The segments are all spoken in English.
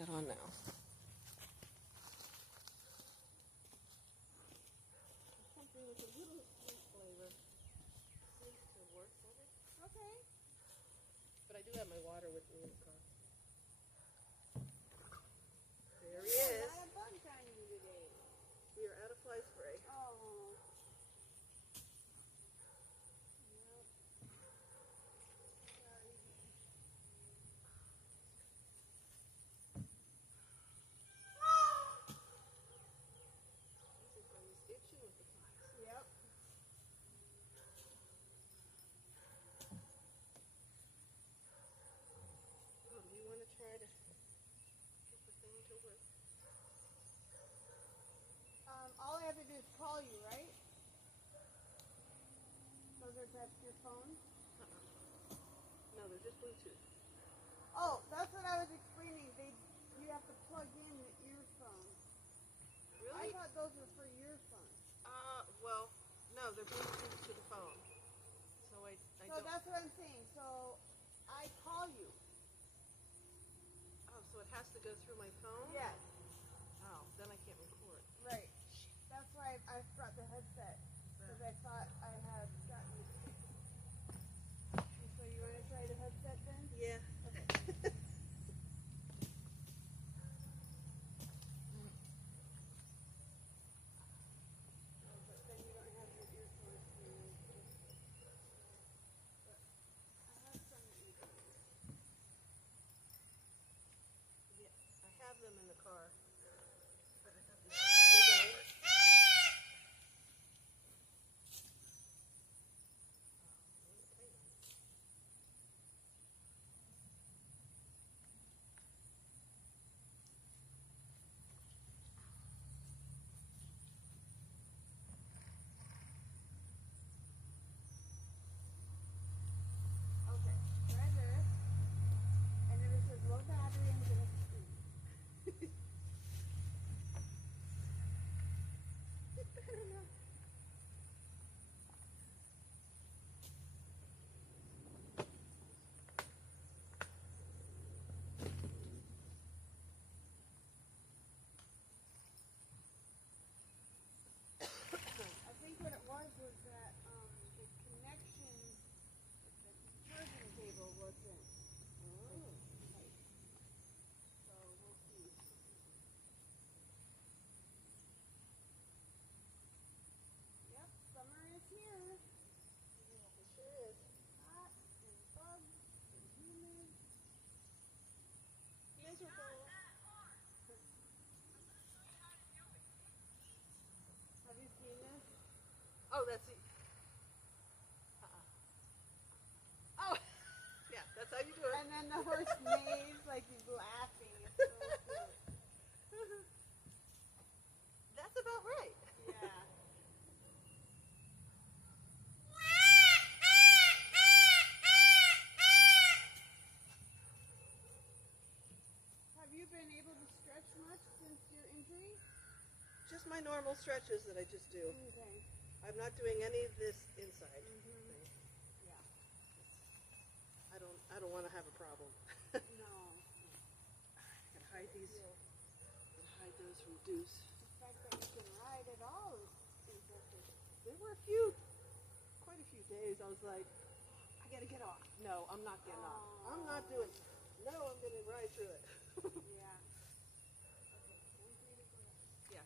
that on now. Something with a little sweet flavor. Seems to work better. Okay. But I do have my water with me in the car. There he is. A lot of bugs on you today. We are out of fly spray. Oh. Yep. Oh, do you want to try to get the thing to work? All I have to do is call you, right? Those are attached to your phone? No, they're just Bluetooth. Oh, that's what I was explaining. You have to plug in the earphones. I Really? thought those were for earphones. Well, no, they're Bluetooth to the phone. So I So don't. that's what I'm saying. So I call you. Oh, so it has to go through my phone? Yes. Oh, then I can't record. Right. That's why I brought the headset. Because I thought I had gotten it. So you want to try the headset then? Yeah. Okay. But then you don't have your earphones to use. But I have some earphones. Yeah, I have them in the car. But I thought they're gonna work. Okay, try this. And if it says low battery, I'm going to scream. It better not. I think what it was that the connection, the charging cable wasn't tight. So we'll see. Yep, summer is here. It sure is. Hot and bugs and humid. Miserable. Have you seen this? Oh, that's it. Oh, yeah, that's how you do it. And then the horse neighs like he's laughing. It's so cute. That's about right. Yeah. Have you been able to stretch much since your injury? Just my normal stretches that I just do. Okay. I'm not doing any of this inside. Mhm. Yeah. I don't want to have a problem. No. I gotta hide these. Gotta hide those from Deuce. The fact that you can ride at all is impressive. There were quite a few days I was like, I gotta get off. No, I'm not getting off. I'm not doing it. No, I'm gonna ride through it. Yeah. Okay. Time for you to go down. Yeah.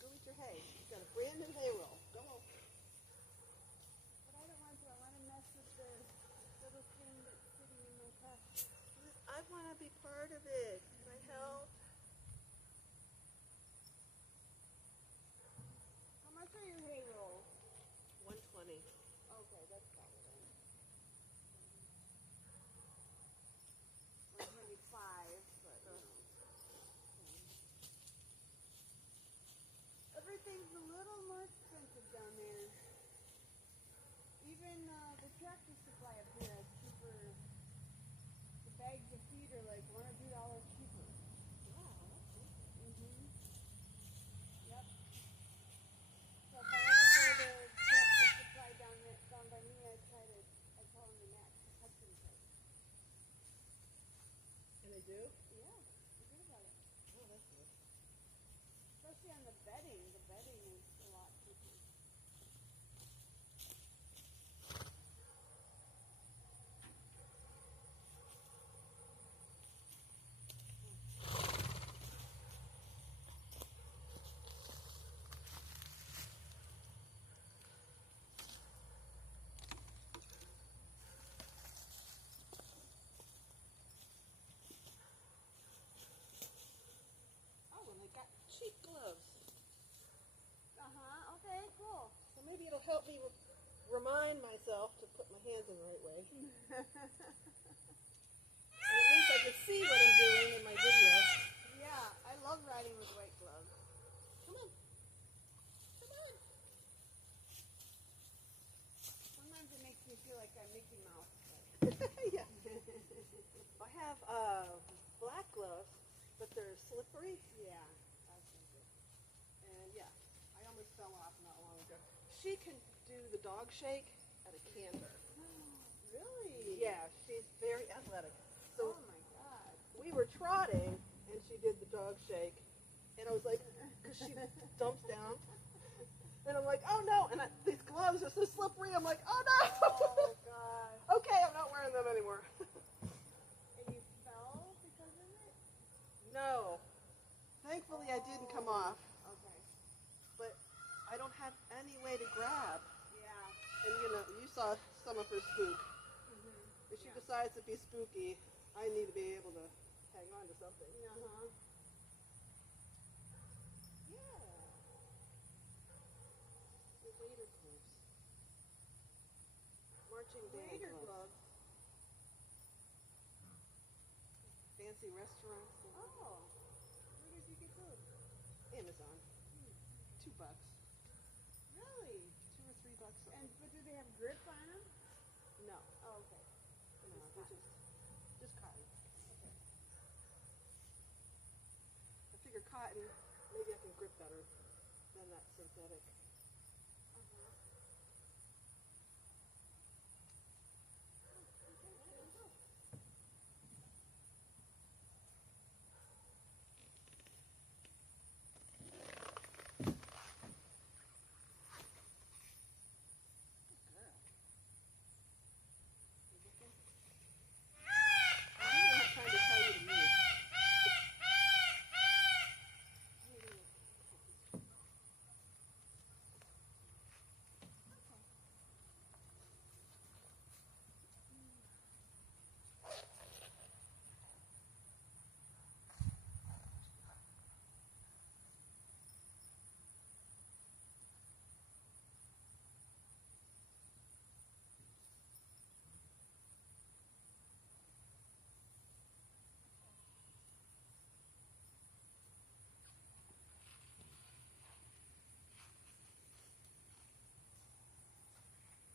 Go eat your hay. You've got a brand new hay roll. Go on. But I don't want to. I want to mess with the little thing that's sitting in my car. I want to be part of it. Can I help? How much are your hay rolls? 120. Okay, that's probably right. 125, but you know. Everything's a little more expensive down there. Even the tractor supply up here is cheaper. The bags of feed are like $1 or $2 cheaper. Wow. Mhm. Yep. So if I ever go to tractor supply down by me, I tell them the max Hudson price. And they do? Yeah, I'm good about it. Oh, that's good. Especially on the bedding. The bedding is a lot tricky. Oh, and they got cheap gloves. Uh-huh. Okay, cool. So maybe it'll help me remind myself to put my hands in the right way. And at least I can see what I'm doing in my video. Yeah, I love riding with white gloves. Come on. Come on. Sometimes it makes me feel like I'm Mickey Mouse. Yeah. I have black gloves, but they're slippery. Yeah, that's good. And yeah, I almost fell off not long ago. She can do the dog shake at a canter. Really? Yeah, she's very athletic. So Oh my god. we were trotting, and she did the dog shake, and I was like, because she dumps down, and I'm like, oh no, and these gloves are so slippery. I'm like, oh no. Oh god. Okay, I'm not wearing them anymore. And you fell because of it? No, thankfully I didn't come off, Okay. but I don't have any way to grab. Yeah. And you saw some of her spook. Mm-hmm. If she Yeah. decides to be spooky, I need to be able to hang on to something. Uh-huh. Yeah. The waiter gloves. Marching band Waiter gloves. gloves. Fancy restaurants. Oh. Where did you get those? Amazon. $2. Really? $2 or $3. And but do they have grip on them? No, Oh, okay. no, they're just cotton. Okay. I figure cotton, maybe I can grip better than that synthetic. Uh-huh. I'm really not trying to tell you to move.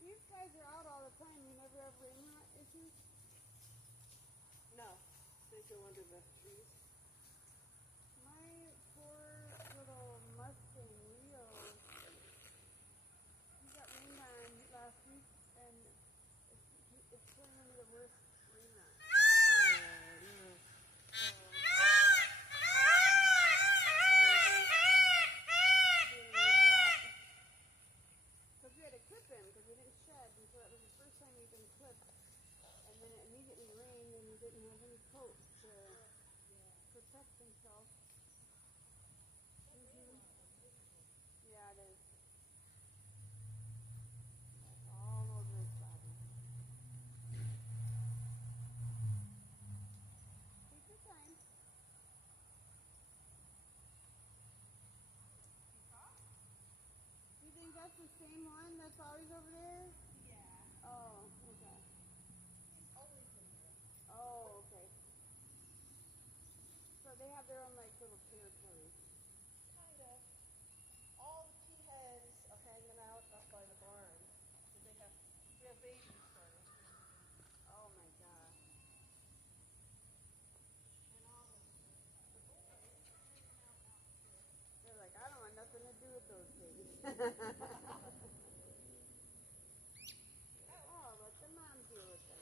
These guys are out all the time. You never have rain issues? No, they go under the trees. My poor little Mustang Leo, he got rained on last week, and it's turned into the worst rain rut. Because we had to clip him because we didn't shed, and so that was the first time he'd been clipped. And then it immediately rained, and he didn't have any coat to protect himself. Yeah, it is. That's all over his body. Take your time. Do you think that's the same one that's always over there? Yeah. Oh, okay. Oh, okay. So they have their own like little territory. Kinda. All the pea hens are hanging out up by the barn. We have babies starting. Oh my gosh. And all the boys are hanging out out here. They're like, I don't want nothing to do with those things. Oh, let the mom deal with them.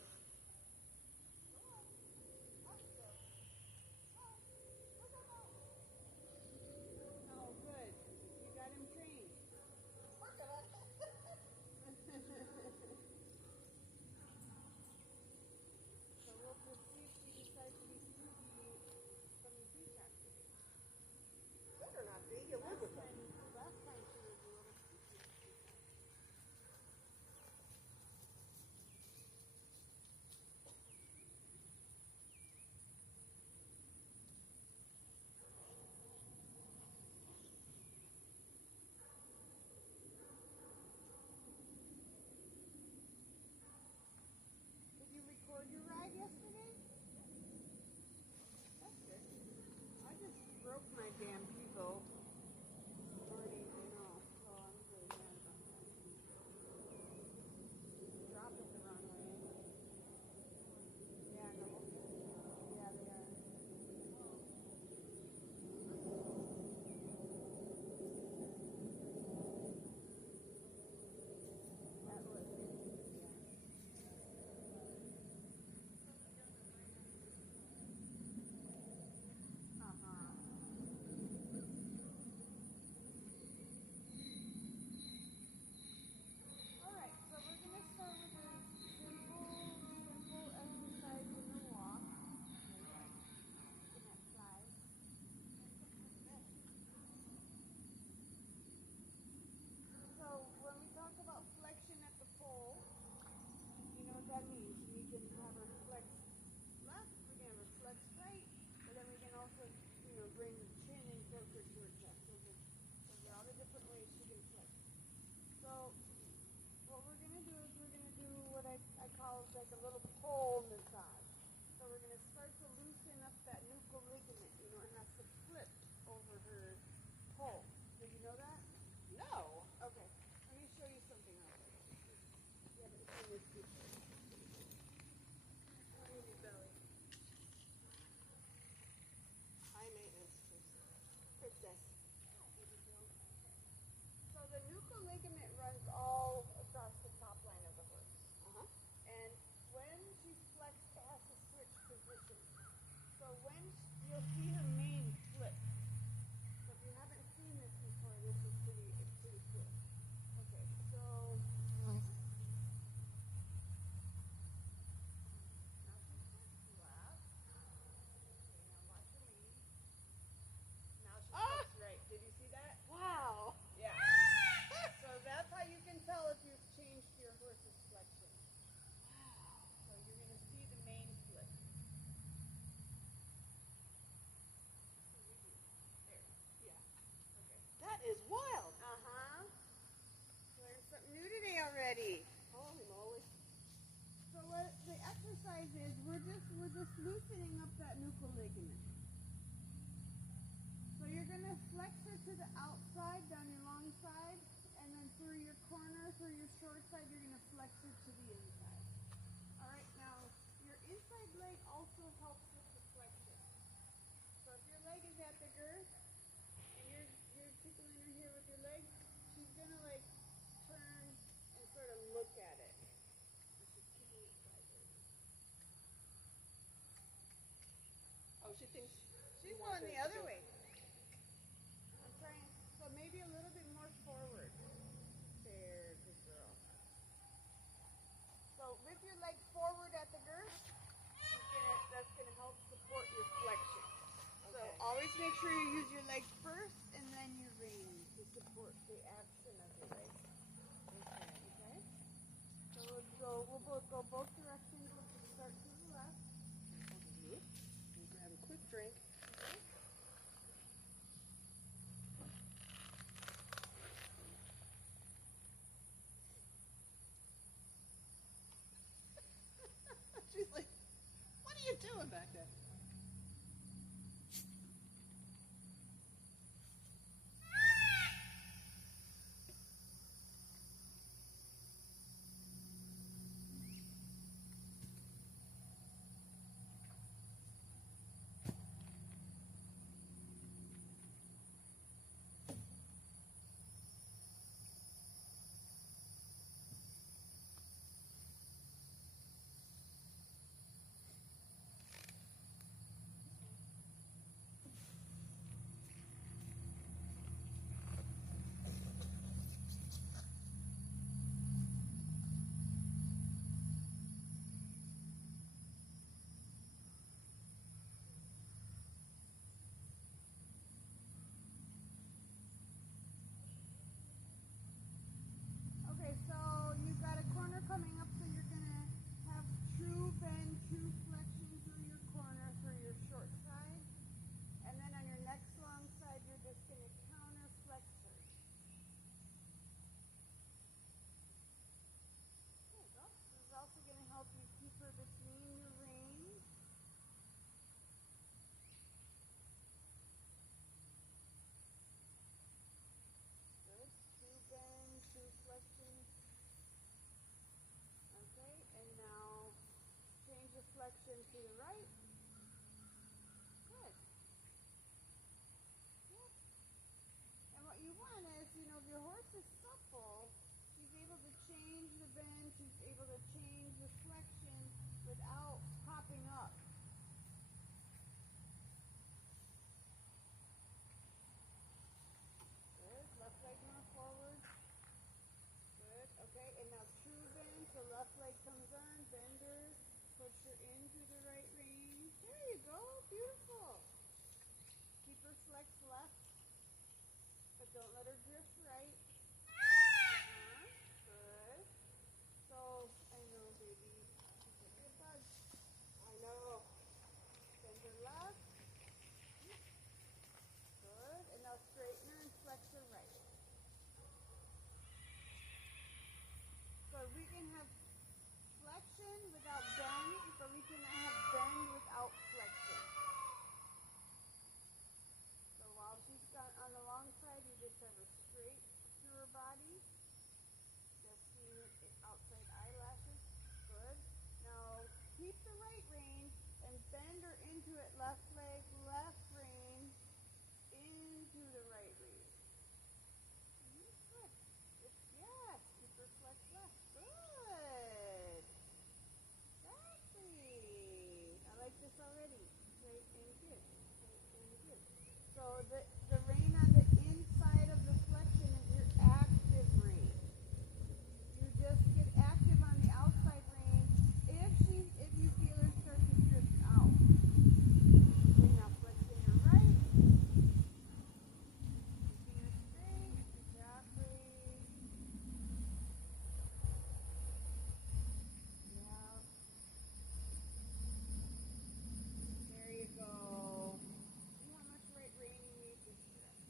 bring the chin in closer to her chest. Those are all the different ways she can flex. So what we're going to do is we're going to do what I call like a little pole massage. So we're going to start to loosen up that nuchal ligament. You know, it has to flip over her pole. Did you know that? No. Okay. Let me show you something real quick. You haven't seen this before. Baby belly. High maintenance princess. So the nuchal ligament runs all across the top line of the horse. Uh-huh. And when she's flexed, it has to switch position. So when you'll see her mane flip. So if you haven't seen this before, this is pretty cool. Okay, so now she's flexed left. Okay, now watch her mane. Now she's flexed right. Did you see that? Wow. Yeah. So that's how you can tell if you've changed your horse's flexion. So you're going to see the mane flip. There. Yeah. Okay. That is wild. Uh-huh. Learned something new today already. Holy moly. So what the exercise is, we're just loosening up that nuchal ligament. So you're going to flex her to the outside, down your long side, and then through your corner, through your short side, you're going to flex her to the inside. All right, now your inside leg also helps with the flexion. So if your leg is at the girth, and you're tickling her here with your leg, she's going to like turn and sort of look at it. She's kicking it sideways. Oh, she thinks She's you want going her the to other go- way. I'm trying, so maybe a little bit more forward. There, good girl. So lift your leg forward at the girth. That's gonna help support your flexion. So Okay. always make sure you use your leg first and then your rein to support the action of your leg. Okay? So we'll both go both directions. We'll start to the left. And grab a quick drink. She's like, what are you doing back there? Okay, so you've got a corner coming up, so you're going to have true bend, true flexion through your corner, through your short side. And then on your next long side, you're just going to counter flex her. There you go. This is also going to help you keep her between your reins. Good. True bend, true flexion. Okay, and now change the flexion to the right. Good. Yep. And what you want is, if your horse is supple, she's able to change the bend, she's able to change the flexion without popping up. Good. Left leg more forward. Good. Okay, and now true bend, so left leg comes on, bender, push her in through the right rein. There you go, beautiful. Keep her flex left, but don't let her drift right. Good. So, I know, baby. She's like a bug. I know. Bend her left. can have flexion without bend, but we cannot have bend without flexion. So while she's got on the long side, you just have her straight through her body. Just see her outside eyelashes. Good. Now keep the right rein and bend her into it. Left leg, left rein, into the right rein. Good. Yes, keep her flex left. Good. Exactly. I like this already. Straight and good. Straight and good. So the rein on the inside of the flexion is your active rein. You just get active on the outside rein if you feel her start to drift out. Okay, now flexing her right. Keeping her straight. Exactly. Yeah. There you go. See how much right rein you need to stretch.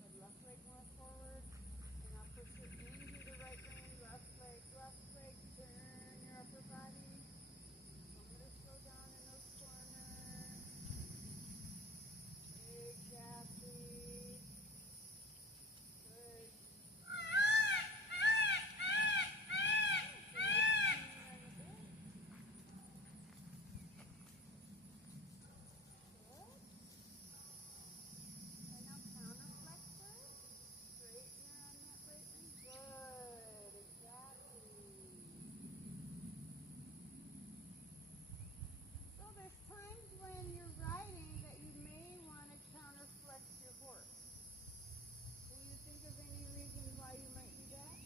Good. Left leg more forward. And now push it into the right rein. Left leg, turn your upper body. Don't let her slow down in those corners. Exactly. Good. And now counter flexor. Straightener on that right rein. Good. Exactly. So there's times when you're riding that you may want to counter flex your horse. Can you think of any reasons why you might do that?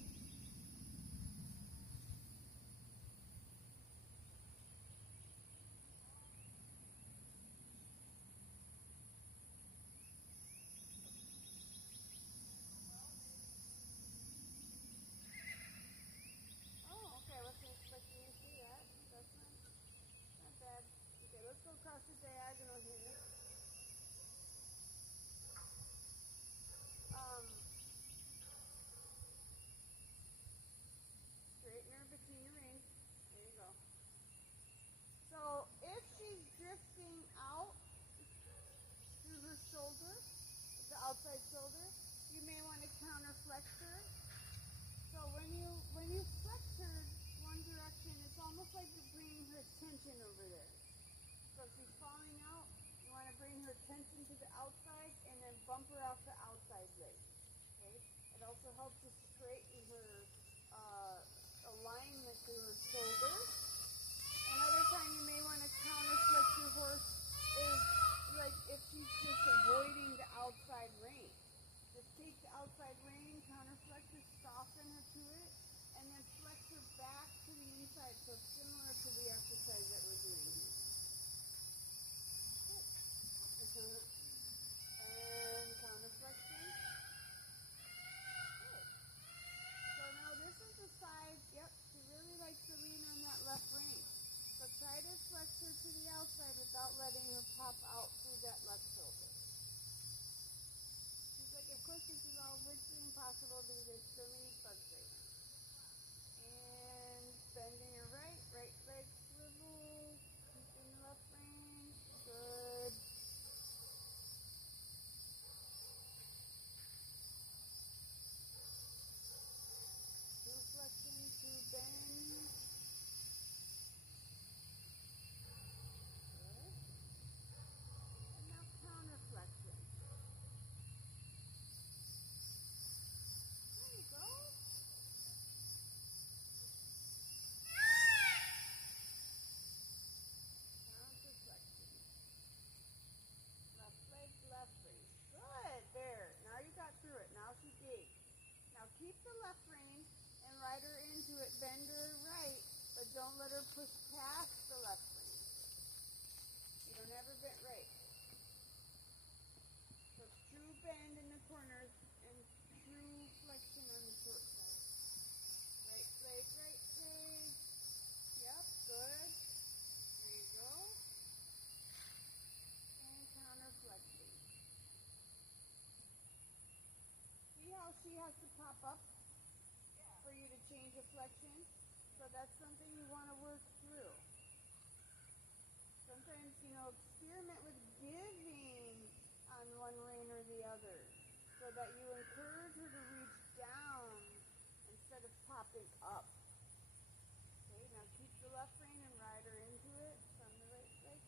Oh, okay. Wasn't expecting you to see that. That's not bad. Okay, let's go across the diagonal here. Straightener between your reins. There you go. So if she's drifting out through her shoulder, the outside shoulder, you may want to counter flex her. So when you flex her one direction, it's almost like you're bringing her attention over there. So if she's falling out, you want to bring her attention to the outside and then bump her off the outside leg. Okay? It also helps to straighten her alignment to her shoulder. Another time you may want to counter flex your horse is like if she's just avoiding the outside rein. Just take the outside rein, counter flex her, soften her to it, and then flex her back to the inside. So it's similar to the exercise that we're doing here. Good. And counter flexion. Good. So now this is the side, yep, she really likes to lean on that left rein. So try to flex her to the outside without letting her pop out through that left shoulder. She's like, of course this is all virtually impossible because there's so many bugs right now. And bending your right leg swivel, keeping the left rein. Good. Two flexion, two bend. Good. And now counter flexion. There you go. Counter flexion. Left leg, left rein. Good. There. Now you got through it. Now she gave. Now keep the left rein and ride her into it. Bend her right, but don't let her push past the left rein. You don't have her bent right. So true bend in the corners and true flexion on the short side. Right leg, right leg. Yep, good. There you go. And counter flexing. See how she has to pop up for you to change of flexion. So that's something you want to work through. Sometimes, experiment with giving on one rein or the other so that you encourage her to reach down instead of popping up. Okay, now keep the left rein and ride her into it from the right leg.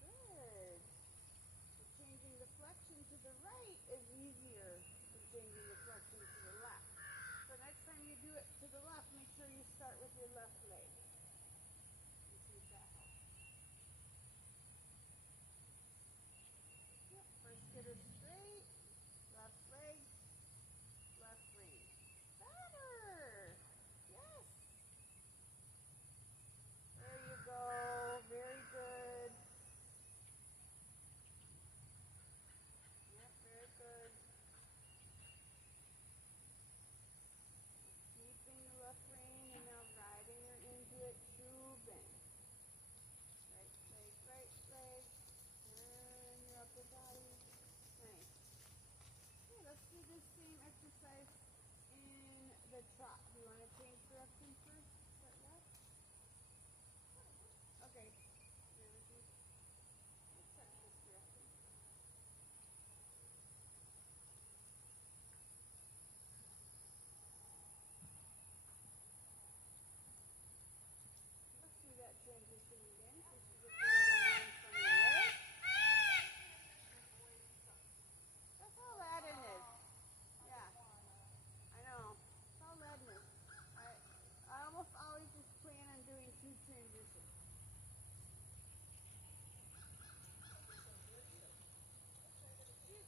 Good. So changing the flexion to the right is easier than changing the flexion to the left. So next time you do it to the left, make sure you start with your left leg. And see if that helps. Yep, first get her straight, left leg, left rein. Better! Yes! There you go, very good. Yep, very good. Keeping the left rein and now riding her into it, true bend. Right leg, turn your upper body. Nice. Okay, let's do this same exercise in the trot. Do you want to change direction first? Start left? Okay. Let's start this direction. Let's do that transition again. So you get the other line from your leg. That's all Latin is. Yeah. I know. It's all Latin is. I almost always just plan on doing 2 transitions.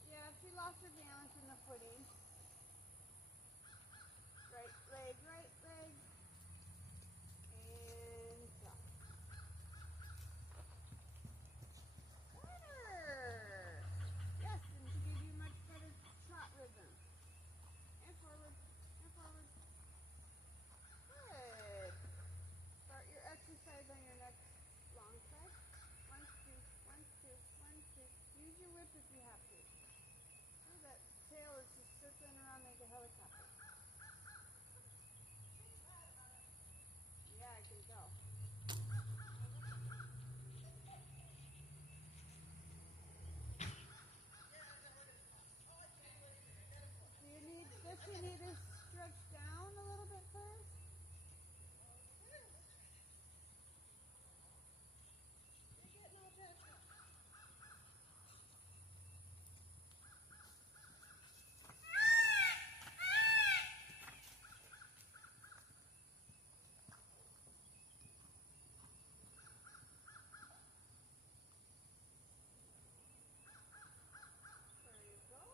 Yeah, she lost her balance in the footing. Right leg, and drop. Better! Yes, and to give you much better trot rhythm. And forward, and forward. Good. Start your exercise on your next long side. 1, 2, 1, 2, 1, 2. Use your whip if you have to. Oh, that tail is just circling around like a helicopter. Yeah, I can tell. Does she need to stretch down a little bit first? There you go.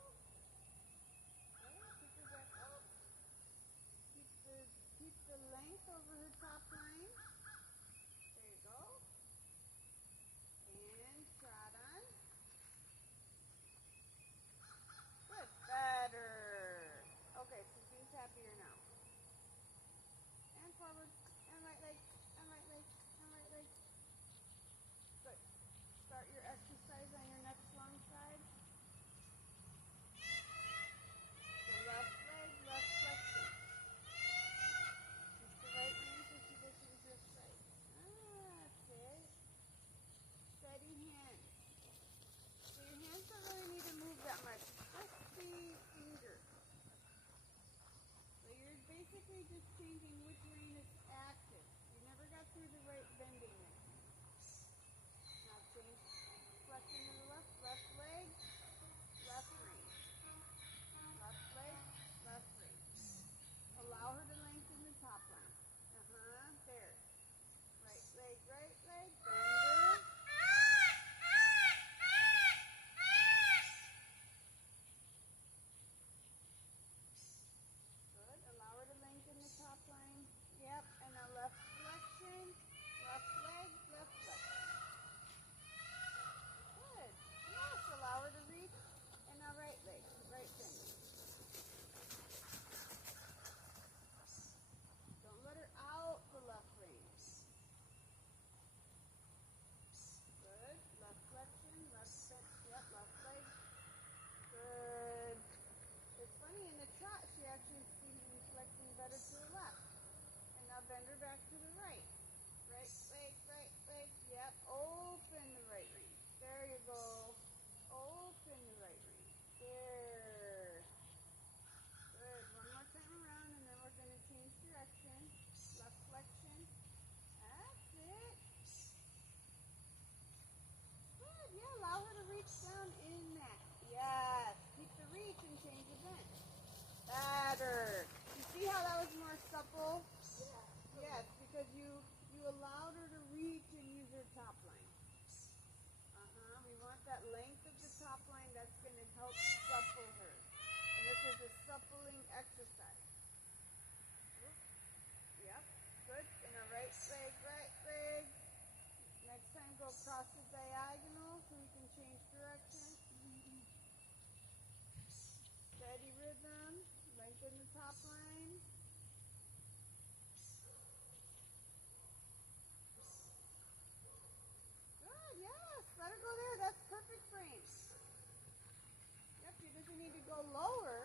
Okay, pick her back up. Keep the length over her top line. There you go. And trot on. Good. Better. Okay, so she's happier now. And forward. And right leg. And right leg. And right leg. Good. Start your exercise on your next long side. So left leg, left flexion. Keep the right knee so she doesn't drift right. That's it. Steady hands. So your hands don't really need to move that much. Just the fingers. So you're basically just changing which rein is active. You never got through the right bending there. Now change flexion to the left leg, left rein. Left leg, left rein. Allow her to lengthen the top line. There. Right leg, bender. Good. Allow her to lengthen the top line. Yep. And now left flexion, change the bend. Better. You see how that was more supple? Yes, because you allowed her to reach and use her top line. We want that length of the top line. That's going to help supple her. And this is a suppling exercise. Yep, good. And a right leg, right leg. Next time go across the diagonal so we can change direction. Steady rhythm. Lengthen the top line. Good, yes. Let her go there. That's perfect frame. Yep, she doesn't need to go lower.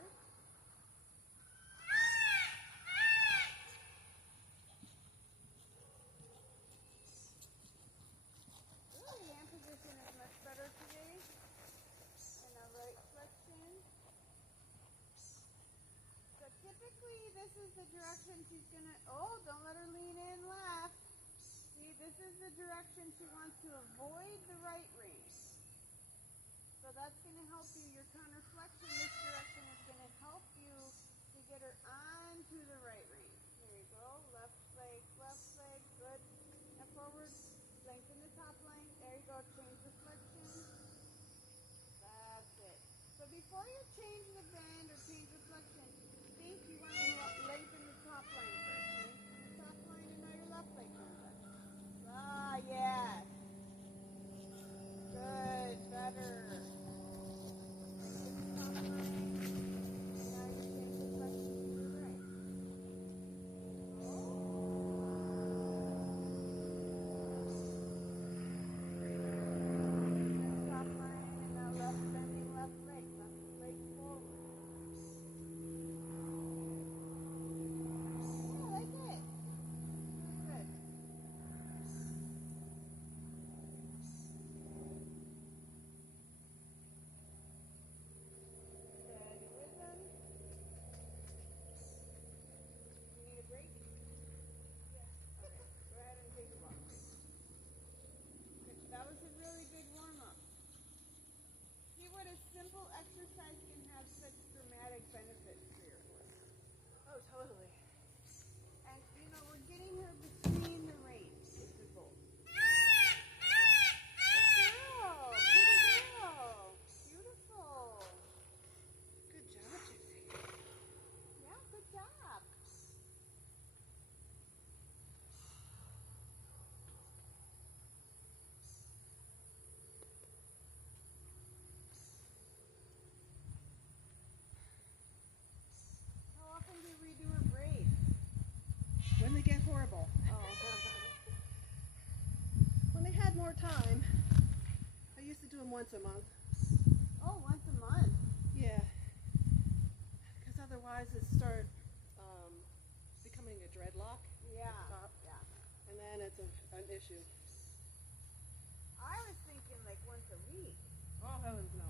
Good, hand position is much better today. And a right flexion. So typically this is the direction she's going to, oh, don't let her lean in left. See, this is the direction she wants to avoid the right rein. So that's going to help you. Your counter flexion, this direction is going to help you to get her onto the right rein. Here you go. Left leg, good. Now forward, lengthen the top line. There you go. Change the flexion. That's it. So before you change the bend or change the flexion, think you want to lengthen the top line first. Lengthen the top line and now your left leg comes up. Ah, yes. Good, better. Simple exercise can have such dramatic benefits for your horse. Oh, totally. And, you know, we're getting her between the reins is the goal. Good girl. Good girl. Beautiful. Good job, Gypsy. Yeah, good job. How often do we do her braids? When they get horrible. Oh, When they had more time, I used to do them once a month. oh, once a month. Yeah. Because otherwise it started becoming a dreadlock. Yeah, Top. yeah. And then it's an issue. I was thinking like once a week. Oh, heavens no.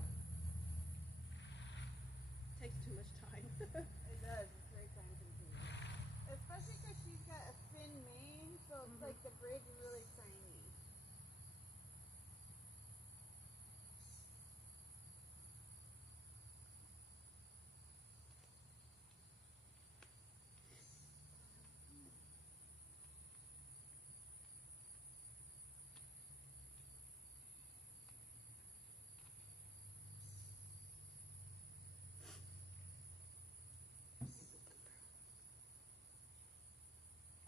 Takes too much time. It does. It's very time consuming. Especially because she's got a thin mane, so it's like the braids are really tiny.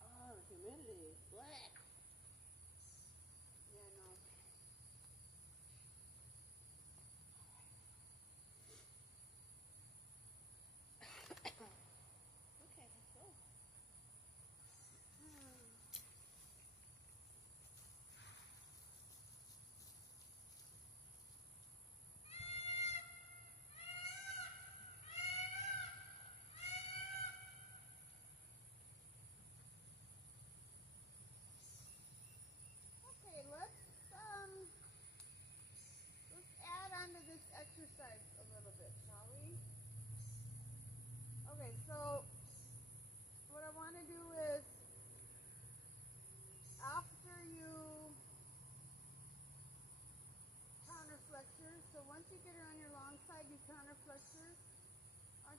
Oh, the humidity. Blech. Yeah, no. Okay, let's go. Okay, let's add on to this exercise a little bit, shall we? Okay, so what I want to do is after you counter flex her, so once you get her on your long side, you counter flex her,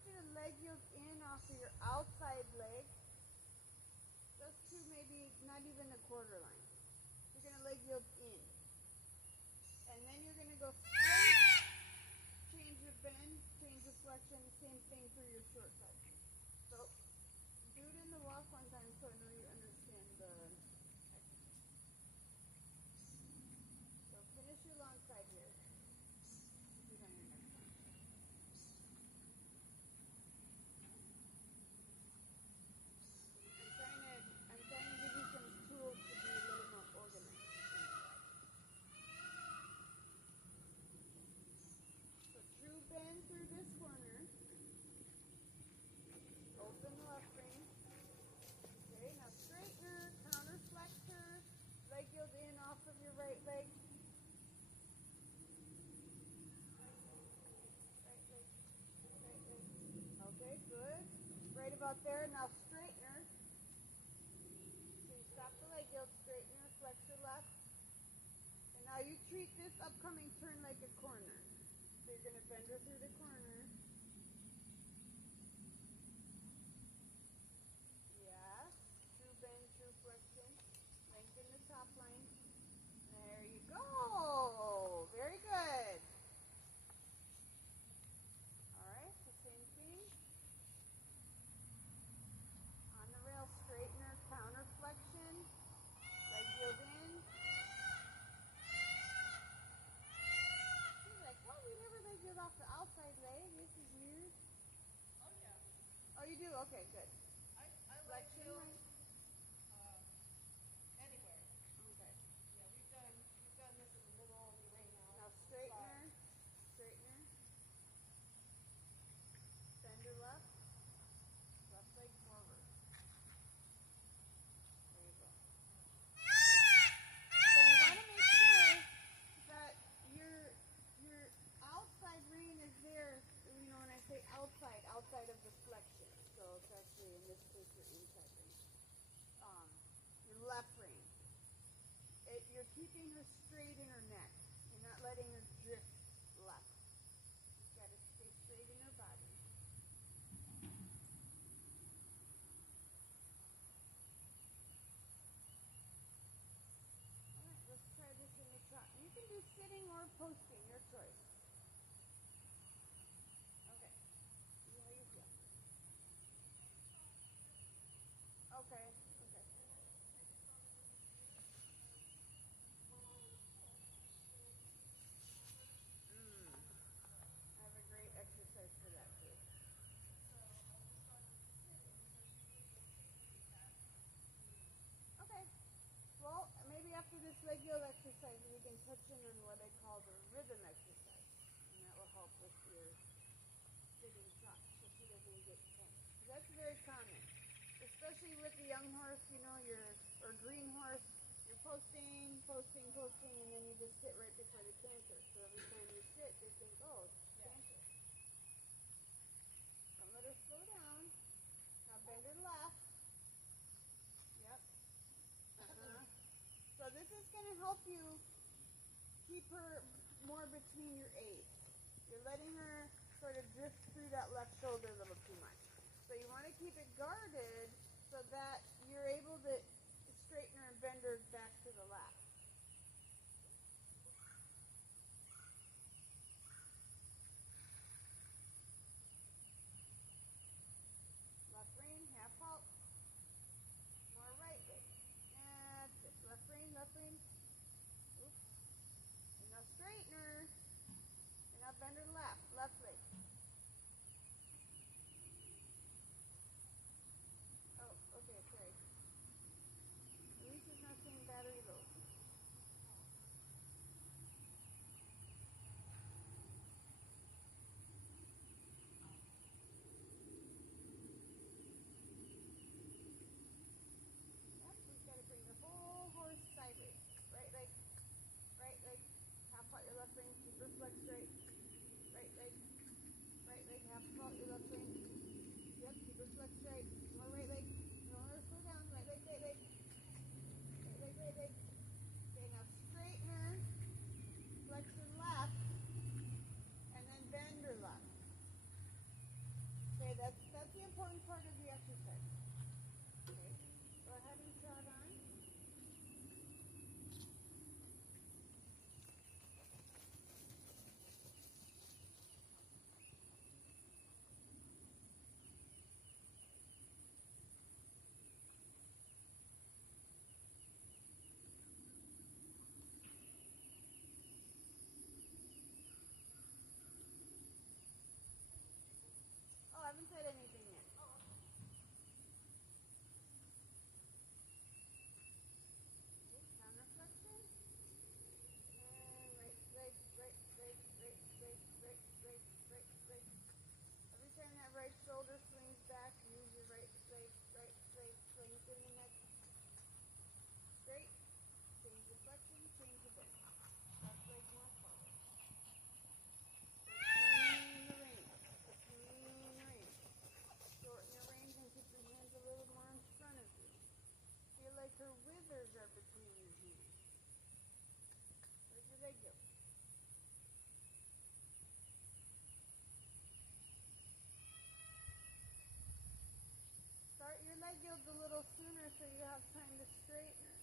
you to leg yield in off of your outside leg, just to maybe not even the quarter line. You're going to leg yield in. And then you're going to go straight, change your bend, change your flexion, same thing for your short side. So do it in the walk one time so I know you understand the exercise. So finish your long side here. Do it on your next one. I'm trying to give you some tools to be a little more organized. So true bend through this corner. Open the left ring. Okay, now straightener, counter flexor, leg yield in off of your right leg. Right leg, right leg. Okay, good. Right about there. Now straightener. So you stop the leg yield, straightener, flexor left. And now you treat this upcoming turn like a corner. So you're going to bend her through the corner. Yes. True bend, true flexion. Lengthen the top line. There you go. Very good. All right, the same thing. On the rail, straightener, counter flexion. Leg yield in. She's like, well, we never leg yield off the outside leg. This is weird. Oh yeah. Oh, you do? Okay, good. I like Flexion you leg. anywhere. Okay. Yeah, we've done this in the middle of the ring now. Now straightener, straightener. Bend your left. Left leg forward. There you go. So you want to make sure that your outside ring is there. You know, when I say outside of the flexion. So it's actually in this case your inside ring. Your left ring. You're keeping her straight in her neck. You're not letting her drift left. She's got to stay straight in her body. All right, let's try this in the trot. You can do sitting or posting, your choice. Okay. See how you feel. Okay. Okay. I have a great exercise for that too. Okay. Well, maybe after this leg yield exercise, we can touch in on what I call the rhythm exercise, and that will help with your sitting trot, so she doesn't get tense. That's very common, especially with the young horse. You know, or green horse. You're posting, and then you just sit right before the canter. So every time you sit, they think, oh, it's canter. Don't let her slow down. Now bend her left. Yep. So this is going to help you keep her more between your eights. You're letting her sort of drift through that left shoulder a little too much. So you want to keep it guarded so that you're able to straighten her and bend her back to the left. Left rein, half halt. More right leg. That's it. Left rein, left rein. Oops. And now straighten her. And now bend her left, left leg. Oh, okay, sorry. Elise is not saying battery low. Yep, we've got to bring the whole horse sideways. Right leg, half out your left rein, keep her flex straight. Right leg, half out your left rein. Yep, keep her flex straight. More right leg, no, slow down. Right leg, right leg. Right leg, right leg. Okay, now straighten her, flex her left, and then bend her left. Okay, right shoulder swings back. Use your right leg, lengthen the neck. Straight. Change the flexion, change the bend. Left leg more forward. Between the range. Between the range. Shorten your range and keep your hands a little more in front of you. Feel like her withers are between your hands. Where's your leg go? Start your leg yields a little sooner so you have time to straighten her.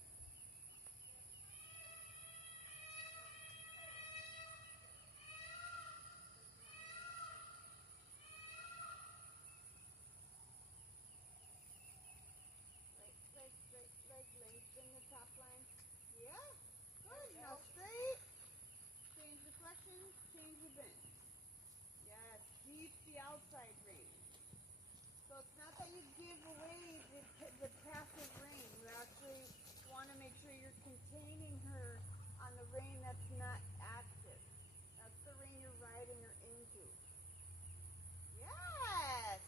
Straight leg, lengthen the top line. Yeah, good. Now straight. Change the flexion, change the bend. Yes, keep the outside range. So it's not that you give away the passive rein. You actually want to make sure you're containing her on the rein that's not active. That's the rein you're riding her into. Yes!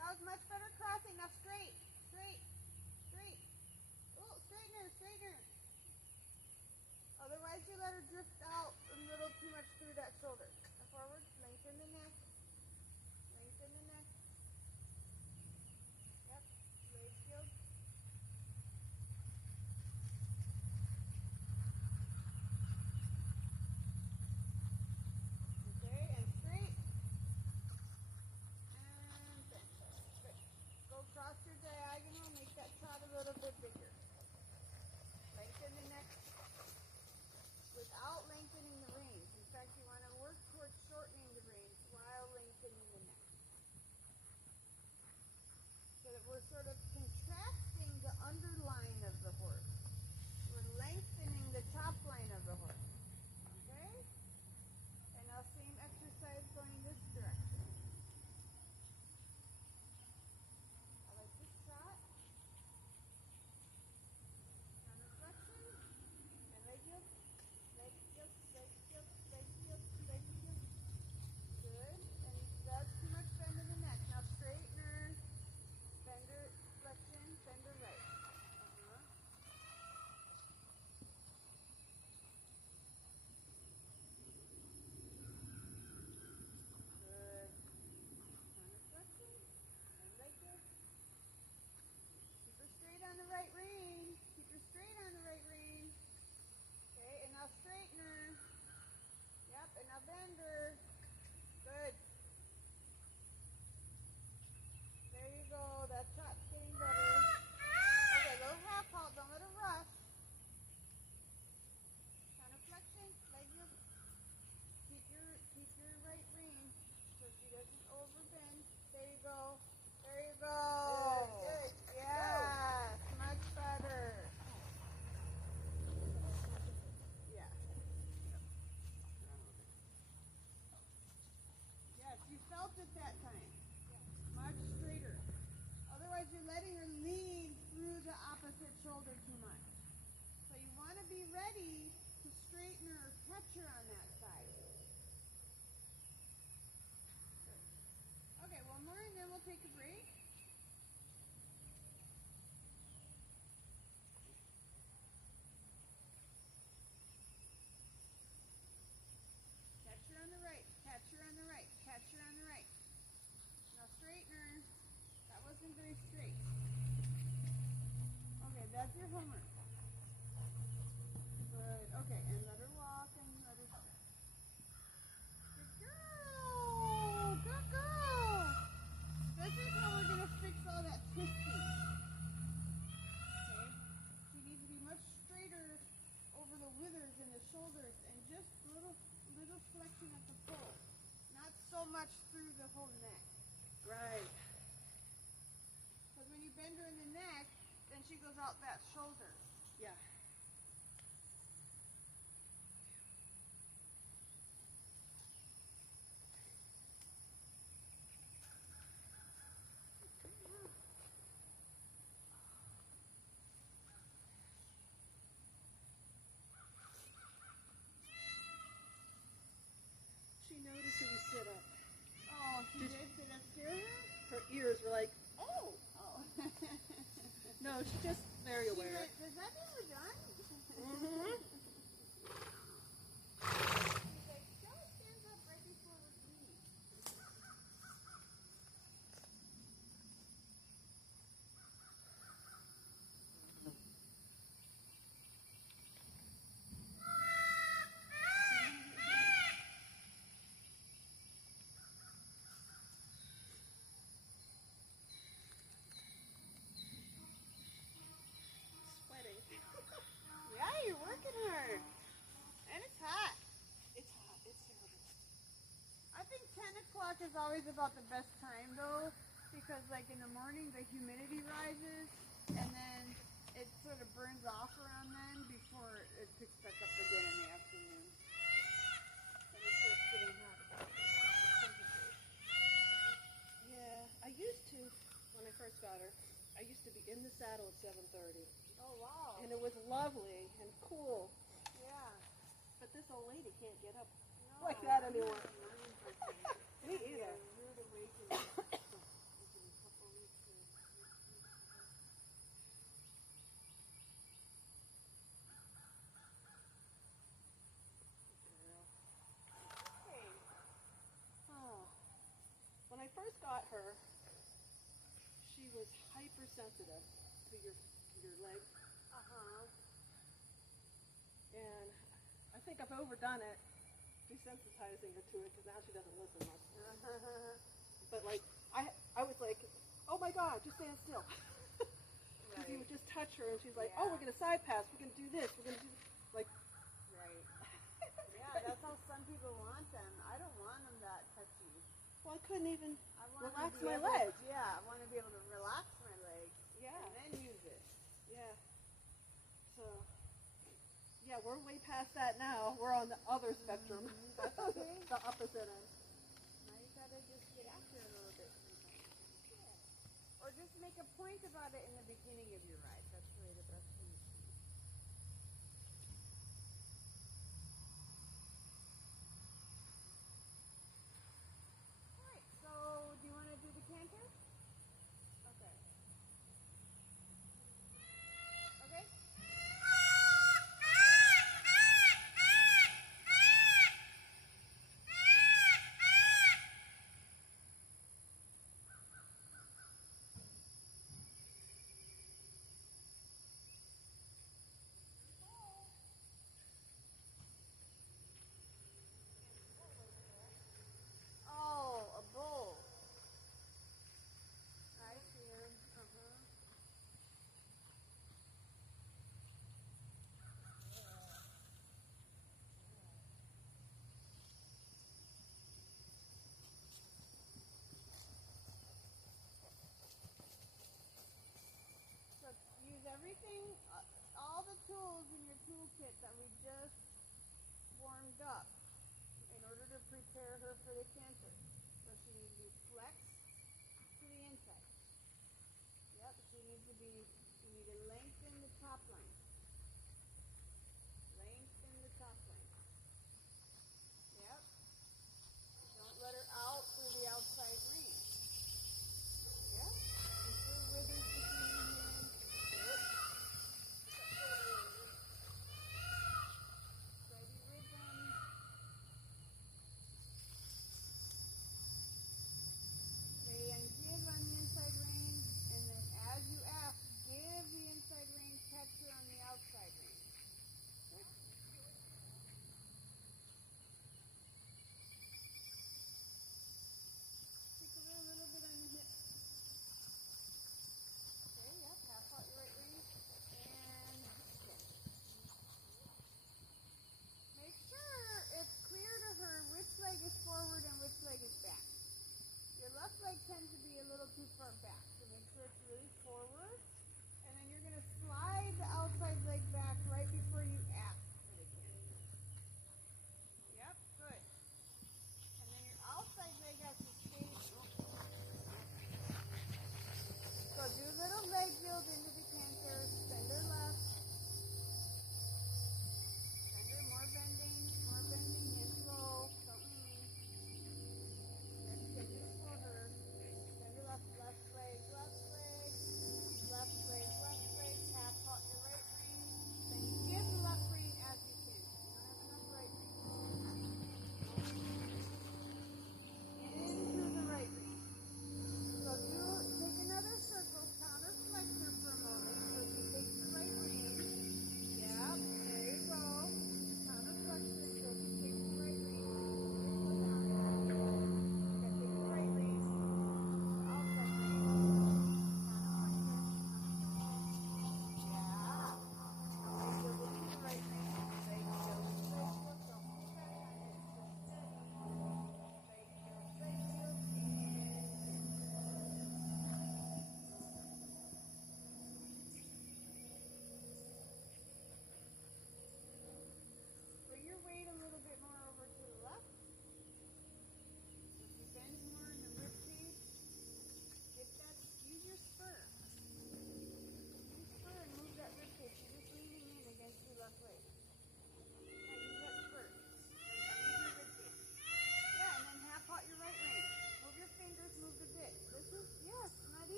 That was much better crossing. Now straight, straight, straight. Oh, straighten her, straighten her. Otherwise you let her drift out a little too much through that shoulder. Forward, lengthen the neck. Lengthen the neck. Yep, leg yield. Okay, and straight. And bend. Good. Go across your diagonal, make that trot a little bit bigger. Lengthen the neck without lengthening the reins. In fact, you want to work towards shortening the reins while lengthening the neck. So that we're sort of contracting the underline of the horse. We're lengthening the top line of the horse. Okay? And now same exercise going this direction. I like this trot. Counter flexion. And leg yield. Leg yield, leg yield, leg yield, leg yield. Good. And that's too much bend in the neck. Now straighten her. Bender, flexion, bender right. Good. Counter flexion and leg yield. Keep her straight on the right rein. Keep her straight on the right rein. Okay, and now straighten her. Yep, and now bend her. Good. There you go. That trot's getting better. Okay, little half halt. Don't let her rush. Counter flexion, leg yield. Keep your right rein so she doesn't overbend. There you go. There you go. Good. Yes, much better. Yeah. Yes, you felt it that time. Much straighter. Otherwise, you're letting her lean through the opposite shoulder too much. So you want to be ready to straighten her or catch her on that side. Good. Okay, one more and then we'll take a break. Catch her on the right, catch her on the right, catch her on the right. Now straighten her. That wasn't very straight. Okay, that's your homework. Good. Okay, and let her walk and let her stretch. Good girl. Good girl. This is how we're going to fix all that twisting. Okay? She needs to be much straighter over the withers and the shoulders and just little flexion at the pole. Not so much through the whole neck. Right. Because when you bend her in the neck, then she goes out that shoulder. Yeah. She noticed that we sit up. Oh, she did? Did I scare her? ears were like, oh. Oh. No, she's just very She aware. went, "Is that ever done?" Mm-hmm. She's like, "Joe stands up right before we leave." Sweating. Yeah, you're working hard. And it's hot. It's hot. It's terrible. I think 10 o'clock is always about the best time though, because like in the morning the humidity rises and then it sort of burns off around then before it picks back up again in the afternoon. And it starts getting hot. Yeah, I used to, when I first got her, I used to be in the saddle at 7:30. Oh wow. And it was lovely and cool. Yeah. But this old lady can't get up No, like that I'm anymore. not a morning person. Me either. Yeah, rude awakening. Within a couple weeks here. Hey. Oh. When I first got her, she was hypersensitive to your legs. Uh-huh. And I think I've overdone it, desensitizing her to it, because now she doesn't listen much. But like, I was like, oh my God, just stand still. Because you would just touch her and she's like, oh, Yeah. we're going to side pass, we're going to do this, we're going to do this. Like, Right. Yeah, that's how some people want them. I don't want them that touchy. well, I couldn't even I want relax to be my able, legs. Yeah, I want to be able to relax my legs Yeah, and then use it. yeah. So, yeah, we're way past that now. We're on the other spectrum, Okay. the opposite end. Now you gotta just get after it a little bit sometimes. Yeah. Or just make a point about it in the beginning of your ride. That's really the best thing. Alright, so do you want to do the canter? Okay. Okay? Oh, a bull. I see him. Uh-huh. So use everything, all the tools in your toolkit that we just warmed up in order to prepare her for the canter. So she needs to be flex to the inside. Yep, you need to lengthen the top line. Lengthen the top line. Yep. Don't let her out through the outside rein. Yep. Keep your withers between your hands. Yep. Steady rhythm. Okay, and give on the inside rein, and then as you ask, give the inside rein catcher on the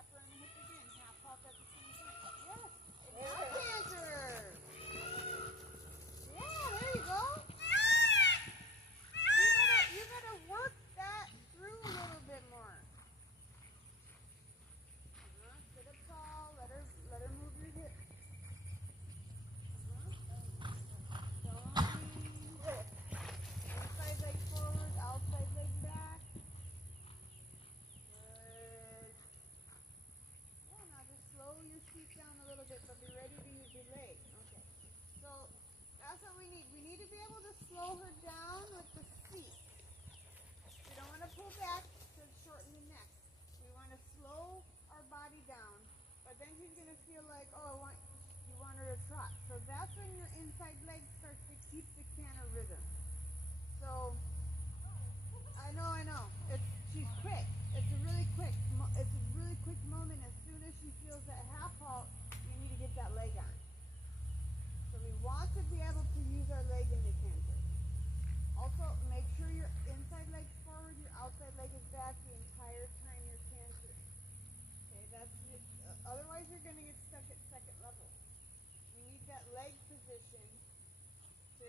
tap her on the hip again. Half pop at the same time. Yes. And now canter. Yeah, there you go. You gotta work that through a little bit more. Sit up tall. Let her move your hips. Inside leg forward, outside leg back. Good. Yeah, now just slow your feet down a little bit, but be ready to use your leg. Okay. So that's what we need. We need to be able to slow her down with the feet. We don't want to pull back to shorten the neck. We want to slow our body down, but then she's going to feel like, oh, you want her to trot. So that's when your inside leg starts to keep the canter rhythm. So, I know. She's quick. It's a really quick moment. As soon as she feels that half halt, you need to get that leg on. So we want to be able to use our leg in the canter. Also, make sure your inside leg's forward, your outside leg is back the entire time you're cantering. Okay, that's it. Otherwise you're going to get stuck at second level. We need that leg position to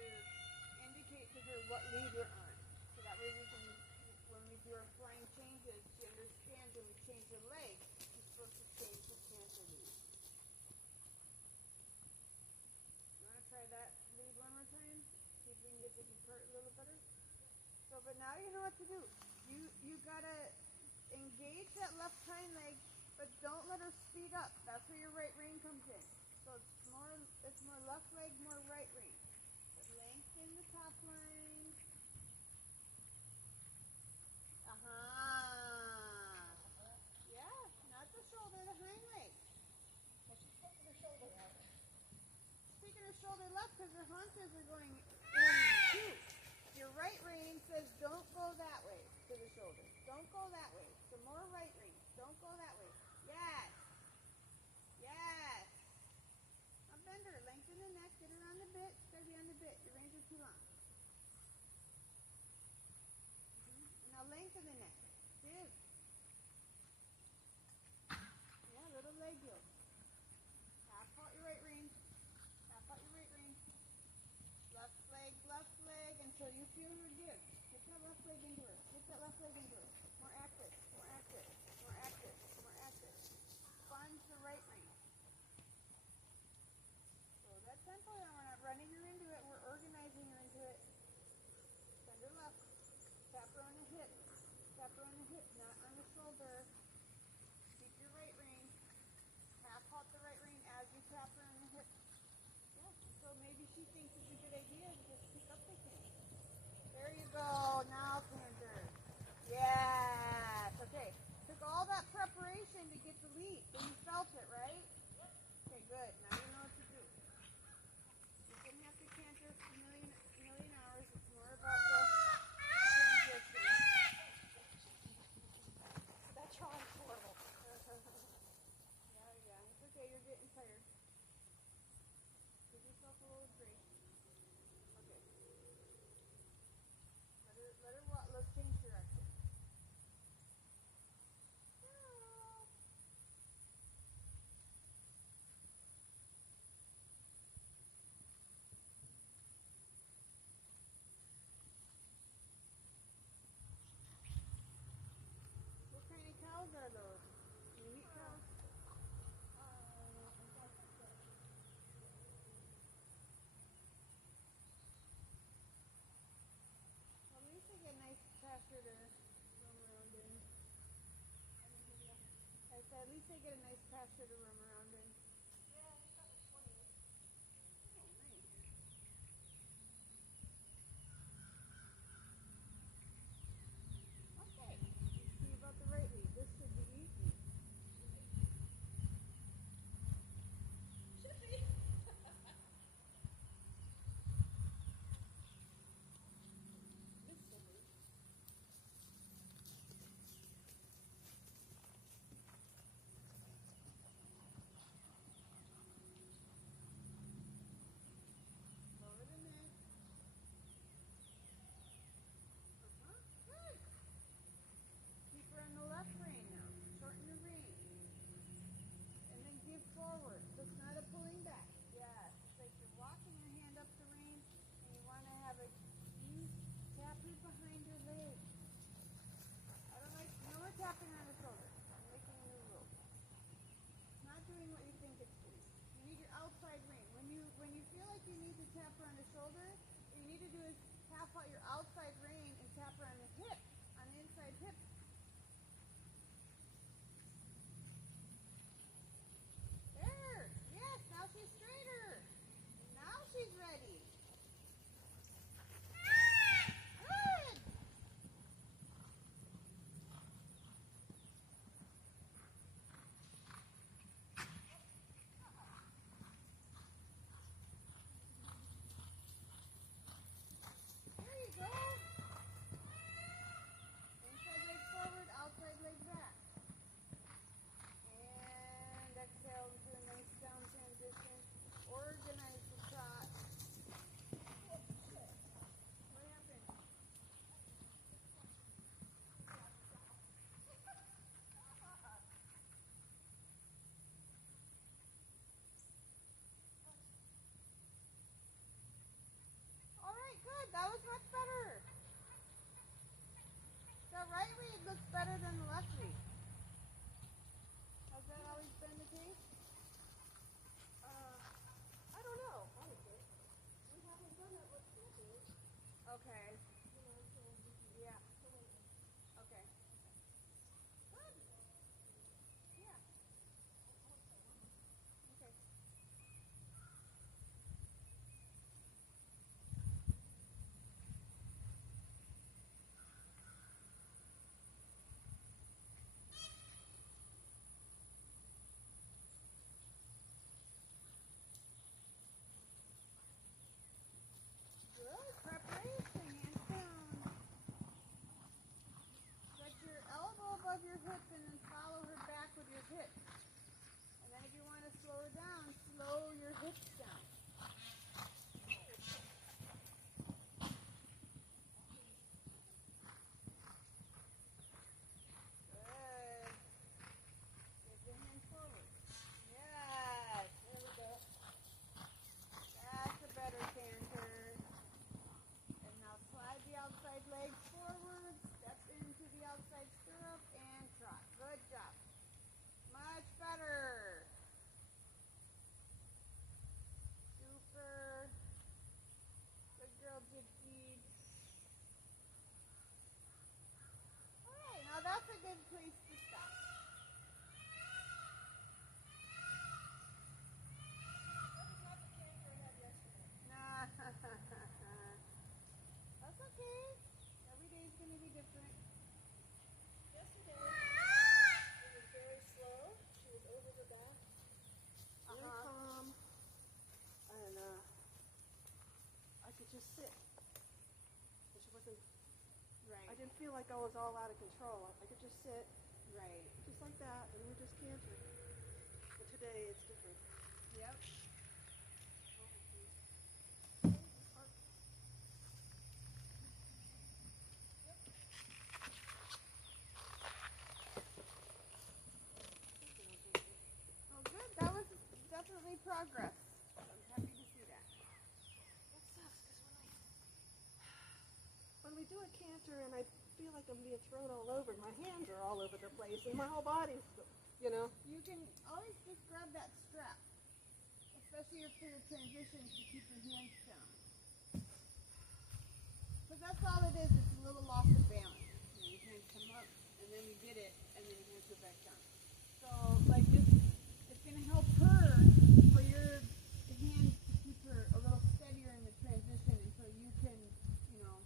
indicate to her what lead we're on. So that way we can, when we do our flying changes, she understands when we change the leg, she's supposed to change the canter lead. You want to try that lead one more time? See if we can get the depart a little better? So, but now you know what to do. You gotta engage that left hind leg, but don't let her speed up. That's where your right rein comes in. So it's more left leg, more right rein. But lengthen the top line. Yeah, not the shoulder, the hind leg. She's taking her shoulder out. Taking her shoulder left because her haunches are going in too. Your right rein says don't go that way to the shoulder. Don't go that way. So more right rein. Don't go that way. Yes. Yes. Now bend her. Lengthen the neck. Get her on the bit. Steady on the bit. Your reins are too long. Now lengthen the neck. Good. Yeah, little leg yoke. Half out your right rein. Half out your right rein. Left leg until you feel her give. Get that left leg into her. Get that left leg into her. More active, more active, more active, more active. Sponge the right rein. So that tempo now, we're not running her into it, we're organizing her into it. Send her left. Tap her on the hip. Tap her on the hip, not on the shoulder. Keep your right rein. Half halt the right rein as you tap her on the hip. Yeah, so maybe she thinks it's a good idea to just pick up the can. There you go. Now canter. Yes. Okay. Took all that preparation to get the lead. But you felt it, right? Okay, good. Now you know what to do. You didn't have to canter for a million hours. It's more about the transition. That trying's horrible. Yeah. It's okay. You're getting tired. Give yourself a little grace. Okay. Let her walk. Let's change direction. What kind of cows are those? Meat cows? Well, at least they get a nice pasture to roam around in. I said, at least they get a nice pasture to roam around in. Yeah, he's got like 20. Oh, nice. Okay. Let's see about the right lead. This should be easy. Should be. This will be. feel like you need to tap her on the shoulder, what you need to do is tap out your outside rein and tap her on the hip, on the inside hip. There. Yes, now she's straighter. Now she's ready. Good. There you go. Inside leg forward, outside leg back. And exhale into a nice down transition. Organize the trot. What happened? All right, good. That was much better. The right read looks better than the left read. Has that always been the case? I don't know, honestly. We haven't done it with campers. Okay. You know, so we can Yeah. fill in. Okay. Good. Yeah. Okay. Good. Preparation. Hands down. Set your elbow above your hip and then follow her back with your hips. And then if you want to slow her down, slow your hips down. Good. Get the hands forward. Yes. There we go. That's a better canter. And now slide the outside leg forward, step into the outside stirrup, and trot. Good job. Much better. Super. Good girl, Gypsy. Alright, now that's a good place to stop. Nah. That's okay. Every day's going to be different. Yesterday, it was very slow. She was over the back, very calm, and I could just sit. And she wasn't. Right. I didn't feel like I was all out of control. I could just sit, Right. just like that, and we just cantered. But today it's different. Yep. Oh, good. That was definitely progress. I'm happy to see that. It sucks because when we do a canter and I feel like I'm being thrown all over, my hands are all over the place and my whole body's, you know. You can always just grab that strap, especially for your transitions to keep your hands down. Because that's all it is. It's a little loss of balance. You know, your hands come up, and then you get it, and then your hands go back down. So, like this, it's going to help her for your hands to keep her a little steadier in the transition until you can, you know,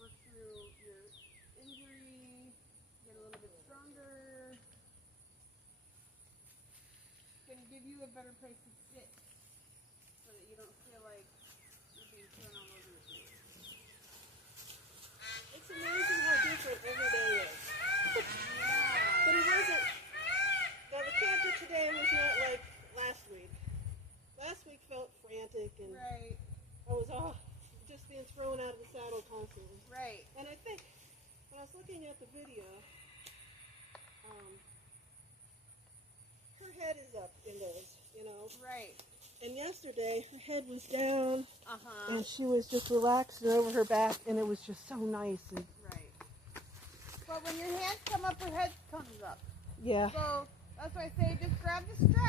work through your injury, get a little bit stronger. It's going to give you a better place to sit so that you don't feel like you're being thrown all over the place. It's amazing how different every day is. But it wasn't. Now the canter today was not like last week. Last week felt frantic and Right, I was just being thrown out of the saddle constantly. right. And I think when I was looking at the video, her head is up in those, you know. Right. And yesterday her head was down Uh-huh. and she was just relaxing over her back and it was just so nice and Right. But when your hands come up, her head comes up. yeah. So that's why I say just grab the strap.